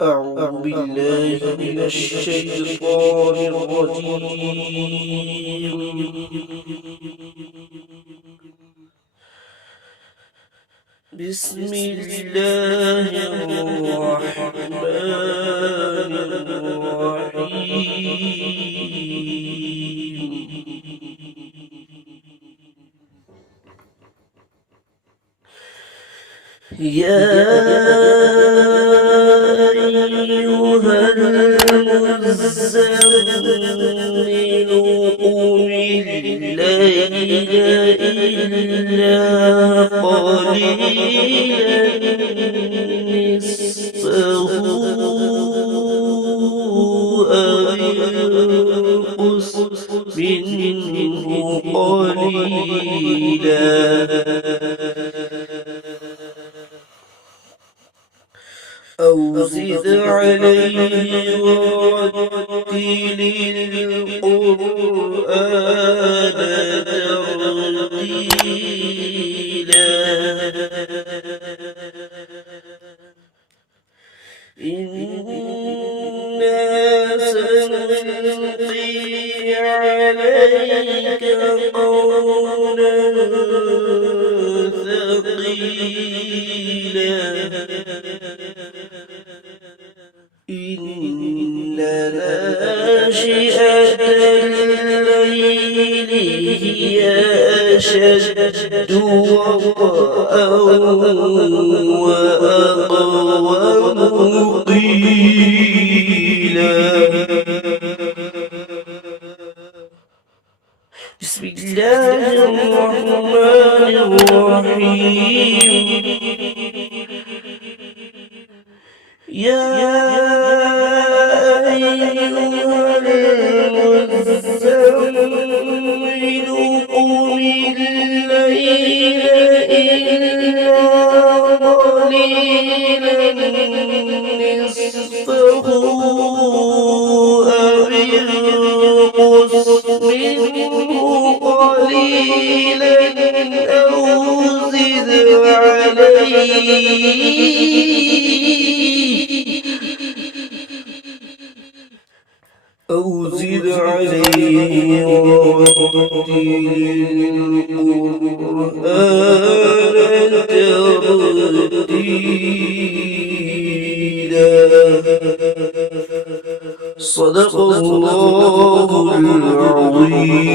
أعوذ بالله من الشيطان الرجيم. بسم الله الرحمن الرحيم. أيها المزمل قم الليل إلا قليلا نصفه أو انقص منه قليلا أو زد عليه ورتل القرآن ترتيلا إنا سنلقي عليك قولا ثقيلا إن ناشئة الليل هي أشد وطئا وأقوم قيلا. بسم الله الرحمن الرحيم. يا أيها المزمل قم الليل إلا قليلا نصفه أو انقص منه قليلا أو زد عليه ورتل القرآن ترتيلا. صدق الله العظيم.